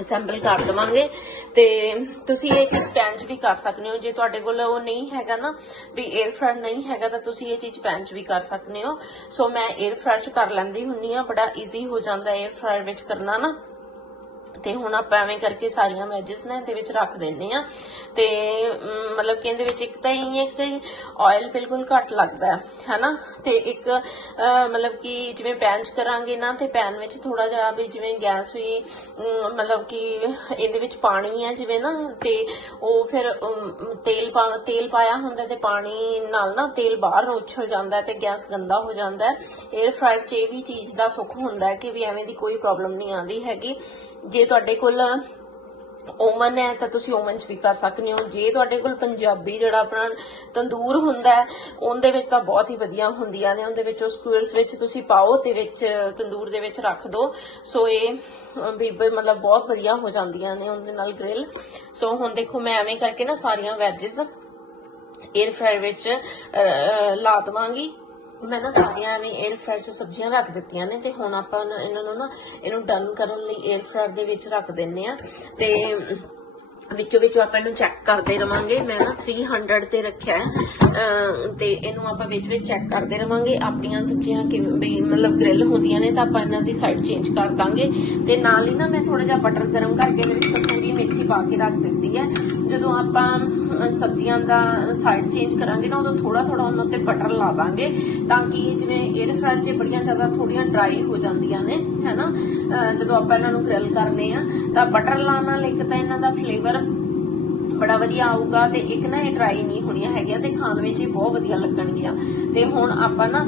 ਅਸੈਂਬਲ ਕਰ ਦਵਾਂਗੇ। ਤੇ ਤੁਸੀਂ ਇਹ ਚੀਜ਼ ਪੈਂਚ ਵੀ ਕਰ ਸਕਦੇ ਹੋ। ਜੇ ਤੁਹਾਡੇ ਕੋਲ ਉਹ ਨਹੀਂ ਹੈਗਾ ਨਾ, ਵੀ 에ਅਰ ਫਰਾਇਰ ਨਹੀਂ ਹੈਗਾ, ਤਾਂ ਤੁਸੀਂ ਇਹ ਚੀਜ਼ ਪੈਂਚ ਵੀ ਕਰ ਸਕਦੇ ਹੋ। ਸੋ ਮੈਂ 에ਅਰ ਫਰਾਇਰ ਕਰ ਲੈਂਦੀ ਹੁੰਨੀ ਆ ਬੜਾ ਈਜ਼ੀ ਹੋ ਜਾਂਦਾ 에ਅਰ ਫਰਾਇਰ ਵਿੱਚ ਕਰਨਾ ਨਾ। ਤੇ ਹੁਣ ਆਪਾਂ ਐਵੇਂ ਕਰਕੇ ਸਾਰੀਆਂ ਵੈਜਸ ਨੇ ਇਹਦੇ ਵਿੱਚ ਰੱਖ ਦਿੰਨੇ ਆ ਤੇ ਮਤਲਬ ਕਿ ਇਹਦੇ ਵਿੱਚ ਇੱਕ ਤਾਂ ਇਹ ਹੈ ਕਿ ਆਇਲ ਬਿਲਕੁਲ ਘੱਟ ਲੱਗਦਾ ਹੈ, ਹੈਨਾ? ਤੇ ਇੱਕ ਮਤਲਬ ਕਿ ਜਿਵੇਂ ਪੈਨ ਚ ਕਰਾਂਗੇ ਨਾ, ਤੇ ਪੈਨ ਵਿੱਚ ਥੋੜਾ ਜਿਹਾ ਵੀ ਜਿਵੇਂ ਗੈਸ ਵੀ ਮਤਲਬ ਕਿ ਇਹਦੇ ਵਿੱਚ ਪਾਣੀ ਹੈ, ਜਿਵੇਂ ਨਾ, ਤੇ ਉਹ ਫਿਰ ਤੇਲ ਪਾ, ਤੇਲ ਪਾਇਆ ਹੁੰਦਾ ਤੇ ਪਾਣੀ ਨਾਲ ਨਾ ਤੇਲ ਬਾਹਰ ਨੂੰ ਉਛਲ ਜਾਂਦਾ ਹੈ ਤੇ ਗੈਸ ਗੰਦਾ ਹੋ ਜਾਂਦਾ ਹੈ। 에ਅਰ ਫਰਾਇਰ 'ਚ ਇਹ ਵੀ ਚੀਜ਼ ਦਾ ਸੁੱਖ ਹੁੰਦਾ ਹੈ ਕਿ ਵੀ ਐਵੇਂ ਦੀ ਕੋਈ ਪ੍ਰੋਬਲਮ ਨਹੀਂ ਆਉਂਦੀ ਹੈਗੀ। ਜੇ ਤੁਹਾਡੇ ਕੋਲ ਓਵਨ ਹੈ ਤਾਂ ਤੁਸੀਂ ਓਵਨ 'ਚ ਵੀ ਕਰ ਸਕਦੇ ਹੋ। ਜੇ ਤੁਹਾਡੇ ਕੋਲ ਪੰਜਾਬੀ ਜਿਹੜਾ ਆਪਣਾ ਤੰਦੂਰ ਹੁੰਦਾ ਹੈ ਉਹਦੇ ਵਿੱਚ ਤਾਂ ਬਹੁਤ ਹੀ ਵਧੀਆ ਹੁੰਦੀਆਂ ਨੇ। ਉਹਦੇ ਵਿੱਚ ਉਹ ਸਕੁਅਰਸ ਵਿੱਚ ਤੁਸੀਂ ਪਾਓ ਤੇ ਵਿੱਚ ਤੰਦੂਰ ਦੇ ਵਿੱਚ ਰੱਖ ਦਿਓ ਸੋ ਇਹ ਅਹ, ਵੀ ਮਤਲਬ ਬਹੁਤ ਵਧੀਆ ਹੋ ਜਾਂਦੀਆਂ ਨੇ ਉਹਦੇ ਨਾਲ ਗ੍ਰਿਲ ਸੋ ਹੁਣ ਦੇਖੋ ਮੈਂ ਐਵੇਂ ਕਰਕੇ ਨਾ ਸਾਰੀਆਂ ਵੈਜਸ 에ਅਰ ਫਰਾਇਰ ਵਿੱਚ ਲਾ ਦਵਾਂਗੀ। ਮੈਂ ਨਾ ਸਾਰੀਆਂ ਐਵੇਂ 에ਅਰ ਫਰਾਇਰ 'ਚ ਸਬਜ਼ੀਆਂ ਰੱਖ ਦਿੱਤੀਆਂ ਨੇ ਤੇ ਹੁਣ ਆਪਾਂ ਨਾ ਇਹਨਾਂ ਨੂੰ ਨਾ ਇਹਨੂੰ ਡਨ ਕਰਨ ਲਈ 에ਅਰ ਫਰਾਇਰ ਦੇ ਵਿੱਚ ਰੱਖ ਦਿੰਨੇ ਆ ਤੇ ਵਿੱਚੋਂ ਵਿੱਚੋਂ ਆਪਾਂ ਇਹਨੂੰ ਚੈੱਕ ਕਰਦੇ ਰਵਾਂਗੇ। ਮੈਂ ਨਾ 300 ਤੇ ਰੱਖਿਆ ਹੈ। ਅਹ, ਤੇ ਇਹਨੂੰ ਆਪਾਂ ਵਿੱਚ ਵਿੱਚ ਚੈੱਕ ਕਰਦੇ ਰਵਾਂਗੇ। ਆਪਣੀਆਂ ਸਬਜ਼ੀਆਂ ਕਿਵੇਂ ਵੀ ਮਤਲਬ ਗ੍ਰਿਲ ਹੁੰਦੀਆਂ ਨੇ ਤਾਂ ਆਪਾਂ ਇਹਨਾਂ ਦੀ ਸਾਈਡ ਚੇਂਜ ਕਰ ਦਾਂਗੇ। ਤੇ ਨਾਲ ਹੀ ਨਾ ਮੈਂ ਥੋੜਾ ਜਿਹਾ ਬਟਰ ਗਰਮ ਕਰਕੇ ਵਿੱਚ ਕਸੂਰੀ ਮੇਥੀ ਪਾ ਕੇ ਰੱਖ ਦਿੱਤੀ ਹੈ। ਜਦੋਂ ਆਪਾਂ ਸਬਜ਼ੀਆਂ ਦਾ ਸਾਈਡ ਚੇਂਜ ਕਰਾਂਗੇ ਨਾ, ਉਦੋਂ ਥੋੜਾ ਥੋੜਾ ਉਹਨਾਂ ਉੱਤੇ ਬਟਰ ਲਾ ਦਾਂਗੇ ਤਾਂ ਕਿ ਜਿਵੇਂ 에ਅਰ ਫਰਾਇਰ 'ਚ ਬੜੀਆਂ ਜ਼ਿਆਦਾ ਥੋੜੀਆਂ ਡਰਾਈ ਹੋ ਜਾਂਦੀਆਂ ਨੇ, ਹੈਨਾ? ਜਦੋਂ ਆਪਾਂ ਇਹਨਾਂ ਨੂੰ ਗ੍ਰਿਲ ਕਰਨੇ ਆ, ਤਾਂ ਬਟਰ ਲਾਉਣ ਨਾਲ ਇੱਕ ਤਾਂ ਇਹਨਾਂ ਦਾ ਫਲੇਵਰ ਬੜਾ ਵਧੀਆ ਆਊਗਾ ਤੇ ਇੱਕ ਨਾ ਇਹ ਡਰਾਈ ਨਹੀਂ ਹੋਣੀਆਂ ਹੈਗੀਆਂ ਤੇ ਖਾਣ ਵਿੱਚ ਇਹ ਬਹੁਤ ਵਧੀਆ ਲੱਗਣਗੀਆਂ। ਤੇ ਹੁਣ ਆਪਾਂ ਨਾ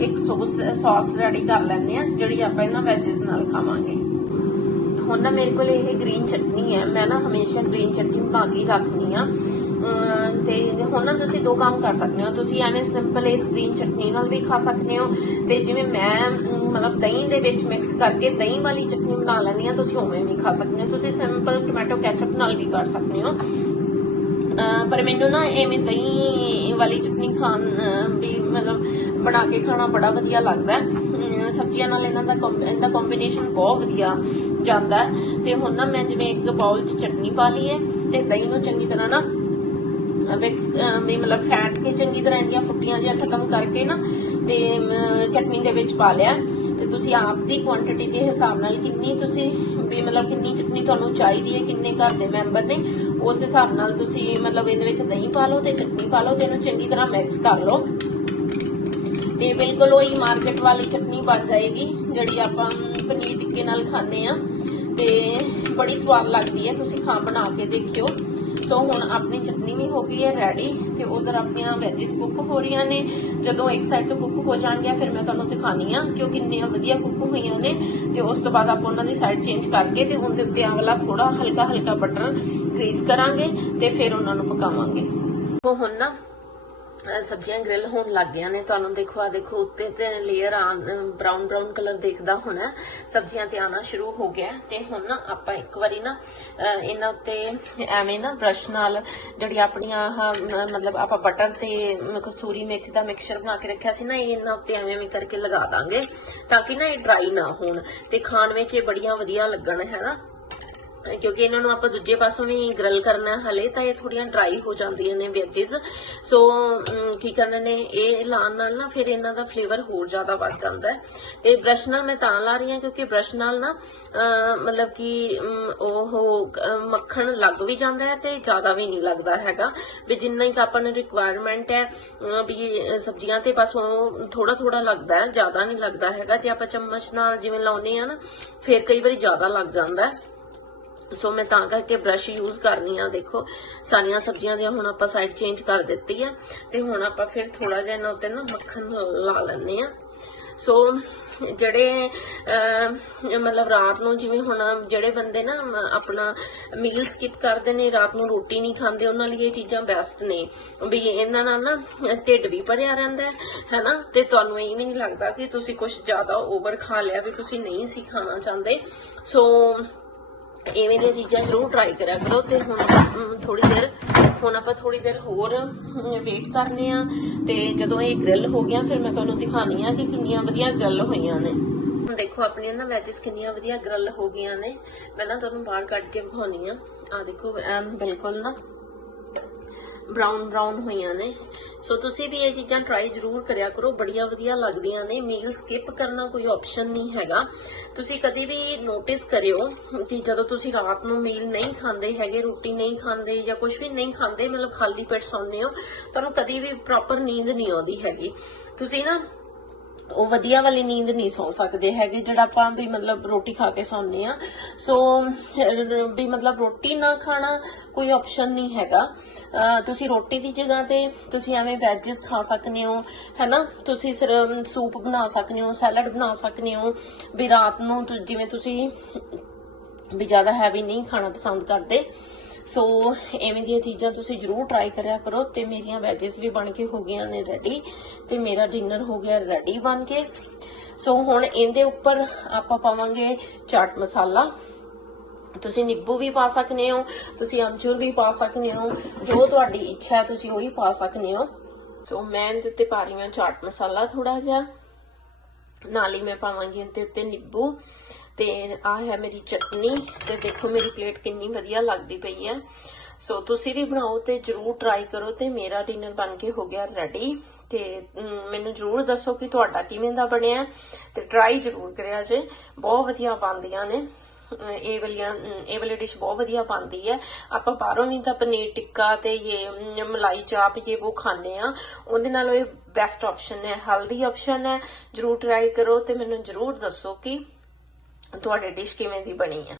ਇੱਕ ਸੌਸ ਸੌਸ ਰੈਡੀ ਕਰ ਲੈਣੇ ਆ, ਜਿਹੜੀ ਆਪਾਂ ਇਹਨਾਂ ਵੈਜਸ ਨਾਲ ਖਾਵਾਂਗੇ। ਹੁਣ ਨਾ ਮੇਰੇ ਕੋਲ ਇਹ ਗ੍ਰੀਨ ਚਟਨੀ ਹੈ, ਮੈਂ ਨਾ ਹਮੇਸ਼ਾ ਗ੍ਰੀਨ ਚਟਨੀ ਬਣਾ ਕੇ ਰੱਖਦੀ ਰੱਖਨੀ ਆ ਤੇ ਹੁਣ ਨਾ ਤੁਸੀਂ ਦੋ ਕੰਮ ਕਰ ਸਕਦੇ ਹੋ। ਤੁਸੀਂ ਐਵੇਂ ਸਿੰਪਲ ਇਸ ਗ੍ਰੀਨ ਚਟਨੀ ਨਾਲ ਵੀ ਖਾ ਸਕਦੇ ਹੋ ਤੇ ਜਿਵੇਂ ਮੈਂ, ਮਤਲਬ ਦਹੀਂ ਦੇ ਵਿੱਚ ਮਿਕਸ ਕਰਕੇ ਦਹੀਂ ਵਾਲੀ ਚਟਨੀ ਬਣਾ ਲੈਣੀ ਆ ਤੁਸੀਂ ਉਵੇਂ ਵੀ ਖਾ ਸਕਦੇ ਹੋ। ਤੁਸੀਂ ਸਿੰਪਲ ਟੋਮੈਟੋ ਕੈਚਅਪ ਨਾਲ ਵੀ ਕਰ ਸਕਦੇ ਹੋ। ਪਰ ਮੈਨੂੰ ਨਾ ਐਵੇਂ ਦਹੀਂ ਵਾਲੀ ਚਟਨੀ ਖਾਣ ਵੀ ਮਤਲਬ ਬਣਾ ਕੇ ਖਾਣਾ ਬੜਾ ਵਧੀਆ ਲੱਗਦਾ ਹੈ। ਸਬਜ਼ੀਆਂ ਨਾਲ ਇਹਨਾਂ ਦਾ ਇਹਦਾ ਕੰਬੀਨੇਸ਼ਨ ਬਹੁਤ ਵਧੀਆ। ਜਾਂਦਾ ਤੇ ਹੁਣ ਨਾ ਮੈਂ ਜਿਵੇਂ ਇੱਕ ਬਾਉਲ 'ਚ ਚਟਨੀ ਪਾ ਲਈ ਹੈ ਤੇ ਦਹੀਂ ਨੂੰ ਚੰਗੀ ਤਰ੍ਹਾਂ ਨਾ ਮਿਕਸ ਵੀ ਮਤਲਬ ਫੈਟ ਕੇ ਚੰਗੀ ਤਰ੍ਹਾਂ ਇਹਦੀਆਂ ਫੁੱਟੀਆਂ ਜਿਹਾ ਖਤਮ ਕਰਕੇ ਨਾ ਤੇ ਚਟਨੀ ਦੇ ਵਿੱਚ ਪਾ ਲਿਆ। ਤੇ ਤੁਸੀਂ ਆਪ ਦੀ ਕੁਆਂਟੀਟੀ ਦੇ ਹਿਸਾਬ ਨਾਲ ਕਿੰਨੀ ਤੁਸੀਂ, ਵੀ ਮਤਲਬ ਕਿੰਨੀ ਚਟਨੀ ਤੁਹਾਨੂੰ ਚਾਹੀਦੀ ਹੈ, ਕਿੰਨੇ ਘਰ ਦੇ ਮੈਂਬਰ ਨੇ, ਉਸ ਹਿਸਾਬ ਨਾਲ ਤੁਸੀਂ ਮਤਲਬ ਇਹਦੇ ਵਿੱਚ ਦਹੀਂ ਪਾ ਲਓ ਤੇ ਚਟਨੀ ਪਾ ਲਓ ਤੇ ਇਹਨੂੰ ਚੰਗੀ ਤਰ੍ਹਾਂ ਮਿਕਸ ਕਰ ਲਓ। ਤੇ ਬਿਲਕੁਲ ਉਹੀ ਮਾਰਕੀਟ ਵਾਲੀ ਚਟਨੀ ਬਣ ਜਾਏਗੀ, ਜਿਹੜੀ ਆਪਾਂ ਪਨੀਰ ਟਿੱਕੇ ਨਾਲ ਖਾਂਦੇ ਆ ਤੇ ਬੜੀ ਸਵਾਦ ਲੱਗਦੀ ਹੈ। ਤੁਸੀਂ ਖਾ ਬਣਾ ਕੇ ਦੇਖਿਓ। ਸੋ ਹੁਣ ਆਪਣੀ ਚਟਨੀ ਵੀ ਹੋ ਗਈ ਹੈ ਰੈਡੀ ਤੇ ਉਧਰ ਆਪਣੀਆਂ ਵੈਜਿਸ ਕੁੱਕ ਹੋ ਰਹੀਆਂ ਨੇ। ਜਦੋਂ ਇੱਕ ਸਾਈਡ ਤੋਂ ਕੁੱਕ ਹੋ ਜਾਣਗੀਆਂ, ਫਿਰ ਮੈਂ ਤੁਹਾਨੂੰ ਦਿਖਾਣੀ ਆ ਕਿ ਉਹ ਕਿੰਨੀਆਂ ਵਧੀਆ ਕੁੱਕ ਹੋਈਆਂ ਨੇ। ਤੇ ਉਸ ਤੋਂ ਬਾਅਦ ਆਪਾਂ ਉਹਨਾਂ ਦੀ ਸਾਈਡ ਚੇਂਜ ਕਰਕੇ ਤੇ ਉਹਦੇ ਉੱਤੇ ਆਹ ਥੋੜਾ ਹਲਕਾ ਹਲਕਾ ਬਟਰ ਗ੍ਰੀਸ ਕਰਾਂਗੇ ਤੇ ਫਿਰ ਉਹਨਾਂ ਨੂੰ ਪਕਾਵਾਂਗੇ। ਉਹ ਹੁਣ ਨਾ ਸਬਜ਼ੀਆਂ ਗ੍ਰਿਲ ਹੋਣ ਲੱਗ ਗਈਆਂ ਨੇ। ਤੁਹਾਨੂੰ ਦੇਖੋ ਆ ਦੇਖੋ, ਉੱਤੇ ਤੇ ਲੇਅਰ ਆ ਬ੍ਰਾਊਨ ਬ੍ਰਾਊਨ ਕਲਰ ਦੇਖਦਾ ਹੋਣਾ। ਸਬਜ਼ੀਆਂ ਤੇ ਆਣਾ ਸ਼ੁਰੂ ਹੋ ਗਿਆ ਹੈ ਤੇ ਹੁਣ ਨਾ ਆਪਾਂ ਇੱਕ ਵਾਰੀ ਨਾ ਇਹਨਾਂ ਉੱਤੇ ਐਵੇਂ ਨਾ ਬ੍ਰਸ਼ ਨਾਲ ਜਿਹੜੀ ਆਪਣੀਆਂ ਆਹ ਮਤਲਬ ਆਪਾਂ ਬਟਰ ਤੇ ਮ- ਕਸਤੂਰੀ ਮੇਥੀ ਦਾ ਮਿਕਸਚਰ ਬਣਾ ਕੇ ਰੱਖਿਆ ਸੀ ਨਾ, ਇਹ ਇਹਨਾਂ ਉੱਤੇ ਐਵੇਂ ਐਵੇਂ ਕਰਕੇ ਲਗਾ ਦਾਂਗੇ ਤਾਂ ਕਿ ਨਾ ਇਹ ਡਰਾਈ ਨਾ ਹੋਣ ਤੇ ਖਾਣ ਵਿੱਚ ਇਹ ਬੜੀਆਂ ਵਧੀਆ ਲੱਗਣ, ਹੈ ਨਾ? ਕਿਉਂਕਿ ਇਹਨਾਂ ਨੂੰ ਆਪਾਂ ਦੂਜੇ ਪਾਸੋਂ ਵੀ ਗਰਲ ਕਰਨਾ ਹਲੇ ਤਾਂ ਇਹ ਥੋੜੀਆਂ ਡਰਾਈ ਹੋ ਜਾਂਦੀਆਂ ਨੇ ਵੈਜਿਸ ਸੋ ਕੀ ਕਹਿੰਦੇ ਨੇ, ਇਹ ਲਾਣ ਨਾਲ ਨਾ ਫਿਰ ਇਹਨਾਂ ਦਾ ਫਲੇਵਰ ਹੋਰ ਜ਼ਿਆਦਾ ਵੱਧ ਜਾਂਦਾ ਹੈ। ਤੇ ਬ੍ਰਸ਼ ਨਾਲ ਮੈਂ ਤਾਂ ਲਾ ਰਹੀ ਹਾਂ ਕਿਉਂਕਿ ਬ੍ਰਸ਼ ਨਾਲ ਨਾ ਮਤਲਬ ਕਿ ਉਹ ਮੱਖਣ ਲੱਗ ਵੀ ਜਾਂਦਾ ਹੈ ਤੇ ਜ਼ਿਆਦਾ ਵੀ ਨਹੀਂ ਲੱਗਦਾ ਹੈਗਾ। ਵੀ ਜਿੰਨਾ ਹੀ ਕੁ ਆਪਾਂ ਨੂੰ ਰਿਕੁਆਇਰਮੈਂਟ ਹੈ ਵੀ ਸਬਜ਼ੀਆਂ ਤੇ ਪਾਸੋਂ ਥੋੜਾ ਥੋੜਾ ਲੱਗਦਾ ਹੈ, ਜ਼ਿਆਦਾ ਨਹੀਂ ਲੱਗਦਾ ਹੈਗਾ। ਜੇ ਆਪਾਂ ਚਮਚ ਨਾਲ ਜਿਵੇਂ ਲਾਉਨੇ ਆ ਨਾ, ਫਿਰ ਕਈ ਵਾਰੀ ਜ਼ਿਆਦਾ ਲੱਗ ਜਾਂਦਾ ਹੈ। ਸੋ ਮੈਂ ਤਾਂ ਕਰਕੇ ਬ੍ਰਸ਼ ਯੂਜ਼ ਕਰਨੀ ਆ ਦੇਖੋ। ਸਾਰੀਆਂ ਸਬਜ਼ੀਆਂ ਦੀਆਂ ਹੁਣ ਆਪਾਂ ਸਾਈਡ ਚੇਂਜ ਕਰ ਦਿੱਤੀ ਆ। ਤੇ ਹੁਣ ਆਪਾਂ ਫਿਰ ਥੋੜਾ ਜਿਹਾ ਇਹਨਾਂ ਉੱਤੇ ਨਾ ਮੱਖਣ ਲਾ ਲੈਣੇ ਆ ਸੋ ਜਿਹੜੇ ਮਤਲਬ ਰਾਤ ਨੂੰ ਜਿਵੇਂ ਹੁਣ ਜਿਹੜੇ ਬੰਦੇ ਨਾ, ਆਪਣਾ ਮੀਲ ਸਕਿਪ ਕਰਦੇ ਨੇ, ਰਾਤ ਨੂੰ ਰੋਟੀ ਨਹੀਂ ਖਾਂਦੇ, ਉਹਨਾਂ ਲਈ ਇਹ ਚੀਜ਼ਾਂ ਬੈਸਟ ਨੇ। ਵੀ ਇਹਨਾਂ ਨਾਲ ਨਾ ਢਿੱਡ ਵੀ ਭਰਿਆ ਰਹਿੰਦਾ ਹੈ, ਹੈਨਾ? ਤੇ ਤੁਹਾਨੂੰ ਇਹ ਵੀ ਨਹੀਂ ਲੱਗਦਾ ਕਿ ਤੁਸੀਂ ਕੁਝ ਜ਼ਿਆਦਾ ਓਵਰ ਖਾ ਲਿਆ, ਵੀ ਤੁਸੀਂ ਨਹੀਂ ਸੀ ਖਾਣਾ ਚਾਹੁੰਦੇ। ਸੋ ਇਵੇਂ ਦੀਆਂ ਚੀਜ਼ਾਂ ਜ਼ਰੂਰ ਟਰਾਈ ਕਰਿਆ ਕਰੋ ਤੇ ਹੁਣ ਥੋੜੀ ਦੇਰ, ਹੁਣ ਆਪਾਂ ਥੋੜੀ ਦੇਰ ਹੋਰ ਵੇਟ ਕਰਨੇ ਆ ਤੇ ਜਦੋਂ ਇਹ ਗ੍ਰਿਲ ਹੋ ਗਿਆ ਫਿਰ ਮੈਂ ਤੁਹਾਨੂੰ ਦਿਖਾਣੀ ਆ ਕਿ ਕਿੰਨੀਆਂ ਵਧੀਆ ਗ੍ਰਿਲ ਹੋਈਆਂ ਨੇ। ਹੁਣ ਦੇਖੋ ਆਪਣੀਆਂ ਨਾ ਵੈਜਸ ਕਿੰਨੀਆਂ ਵਧੀਆ ਗ੍ਰਿਲ ਹੋ ਗਈਆਂ ਨੇ। ਮੈਂ ਨਾ ਤੁਹਾਨੂੰ ਬਾਹਰ ਕੱਢ ਕੇ ਵਿਖਾਉਣੀ ਆ। ਆ ਦੇਖੋ, ਐਨ ਬਿਲਕੁਲ ਨਾ ਬਰਾਊਨ ਬਰਾਊਨ ਹੋਈਆਂ ਨੇ। ਸੋ ਤੁਸੀਂ ਵੀ ਇਹ ਚੀਜ਼ਾਂ ਟਰਾਈ ਜ਼ਰੂਰ ਕਰਿਆ ਕਰੋ। ਬੜੀਆਂ ਵਧੀਆ ਲੱਗਦੀਆਂ ਨੇ। ਮੀਲ ਸਕਿਪ ਕਰਨਾ ਕੋਈ ਆਪਸ਼ਨ ਨਹੀਂ ਹੈਗਾ। ਤੁਸੀਂ ਕਦੇ ਵੀ ਨੋਟਿਸ ਕਰਿਓ ਕਿ ਜਦੋਂ ਤੁਸੀਂ ਰਾਤ ਨੂੰ ਮੀਲ ਨਹੀਂ ਖਾਂਦੇ ਹੈਗੇ, ਰੋਟੀ ਨਹੀਂ ਖਾਂਦੇ ਜਾਂ ਕੁਝ ਵੀ ਨਹੀਂ ਖਾਂਦੇ, ਮਤਲਬ ਖਾਲੀ ਪੇਟ ਸੌਂਦੇ ਹੋ, ਤੁਹਾਨੂੰ ਕਦੇ ਵੀ ਪ੍ਰੋਪਰ ਨੀਂਦ ਨਹੀਂ ਆਉਂਦੀ ਹੈਗੀ। ਤੁਸੀਂ ਨਾ ਉਹ ਵਧੀਆ ਵਾਲੀ ਨੀਂਦ ਨਹੀਂ ਸੌ ਸਕਦੇ ਹੈਗੇ, ਜਿਹੜਾ ਆਪਾਂ ਵੀ ਮਤਲਬ ਰੋਟੀ ਖਾ ਕੇ ਸੌਂਦੇ ਆ ਸੋ ਵੀ ਮਤਲਬ ਰੋਟੀ ਨਾ ਖਾਣਾ ਕੋਈ ਆਪਸ਼ਨ ਨਹੀਂ ਹੈਗਾ। ਤੁਸੀਂ ਰੋਟੀ ਦੀ ਜਗ੍ਹਾ ਤੇ ਤੁਸੀਂ ਐਵੇਂ ਵੈਜਸ ਖਾ ਸਕਦੇ ਹੋ, ਹੈਨਾ? ਤੁਸੀਂ ਸਿਰ ਸੂਪ ਬਣਾ ਸਕਦੇ ਹੋ ਸੈਲਡ ਬਣਾ ਸਕਦੇ ਹੋ। ਵੀ ਰਾਤ ਨੂੰ ਜਿਵੇਂ ਤੁਸੀਂ ਵੀ ਜ਼ਿਆਦਾ ਹੈਵੀ ਨਹੀਂ ਖਾਣਾ ਪਸੰਦ ਕਰਦੇ ਸੋ ਐਵੇਂ ਦੀਆਂ ਚੀਜ਼ਾਂ ਤੁਸੀਂ ਜਰੂਰ ਟਰਾਈ ਕਰਿਆ ਕਰੋ ਤੇ ਮੇਰੀਆਂ ਵੈਜਿਸ ਵੀ ਬਣ ਕੇ ਹੋ ਗਈਆਂ ਨੇ ਰੈਡੀ ਤੇ ਮੇਰਾ ਡਿਨਰ ਹੋ ਗਿਆ ਰੈਡੀ ਬਣ ਕੇ। ਸੋ ਹੁਣ ਇਹਦੇ ਉੱਪਰ ਆਪਾਂ ਪਾਵਾਂਗੇ ਚਾਟ ਮਸਾਲਾ। ਤੁਸੀਂ ਨਿੰਬੂ ਵੀ ਪਾ ਸਕਦੇ ਹੋ, ਤੁਸੀਂ ਅਮਚੂਰ ਵੀ ਪਾ ਸਕਦੇ ਹੋ, ਜੋ ਤੁਹਾਡੀ ਇੱਛਾ ਹੈ ਤੁਸੀਂ ਉਹੀ ਪਾ ਸਕਦੇ ਹੋ। ਸੋ ਮੈਂ ਇਹਦੇ ਉੱਤੇ ਪਾ ਰਹੀ ਹਾਂ ਚਾਟ ਮਸਾਲਾ ਥੋੜਾ ਜਿਹਾ। ਨਾਲ ਹੀ ਮੈਂ ਪਾਵਾਂਗੀ ਇਹਦੇ ਉੱਤੇ ਨਿੰਬੂ। ਤੇ ਆ ਹੈ ਮੇਰੀ ਚਟਨੀ ਤੇ ਦੇਖੋ ਮੇਰੀ ਪਲੇਟ ਕਿੰਨੀ ਵਧੀਆ ਲੱਗਦੀ ਪਈ ਹੈ। ਸੋ ਤੁਸੀਂ ਵੀ ਬਣਾਓ ਤੇ ਜਰੂਰ ਟਰਾਈ ਕਰੋ ਤੇ ਮੇਰਾ ਡਿਨਰ ਬਣ ਕੇ ਹੋ ਗਿਆ ਰੈਡੀ ਤੇ ਮੈਨੂੰ ਜਰੂਰ ਦੱਸੋ ਕਿ ਤੁਹਾਡਾ ਕਿਵੇਂ ਦਾ ਬਣਿਆ ਤੇ ਟਰਾਈ ਜਰੂਰ ਕਰਿਆ ਜੇ। ਬਹੁਤ ਵਧੀਆ ਬਣਦੀਆਂ ਨੇ। ਇਹ ਵਾਲੀਆਂ ਇਹ ਵਾਲੀ ਡਿਸ਼ ਬਹੁਤ ਵਧੀਆ ਬਣਦੀ ਹੈ। ਆਪਾਂ ਬਾਹਰੋਂ ਵੀ ਤਾਂ ਪਨੀਰ ਟਿੱਕਾ ਤੇ ਇਹ ਮਲਾਈ ਚਾਪ ਇਹ ਉਹ ਖਾਂਦੇ ਆ ਉਹਦੇ ਨਾਲੋਂ ਇਹ ਬੈਸਟ ਆਪਸ਼ਨ ਹੈ ਹੈਲਦੀ ਆਪਸ਼ਨ ਹੈ। ਜਰੂਰ ਟਰਾਈ ਕਰੋ ਤੇ ਮੈਨੂੰ ਜਰੂਰ ਦੱਸੋ ਕਿ ਤੁਹਾਡੀ ਡਿਸ਼ ਕਿਵੇਂ ਦੀ ਬਣੀ ਹੈ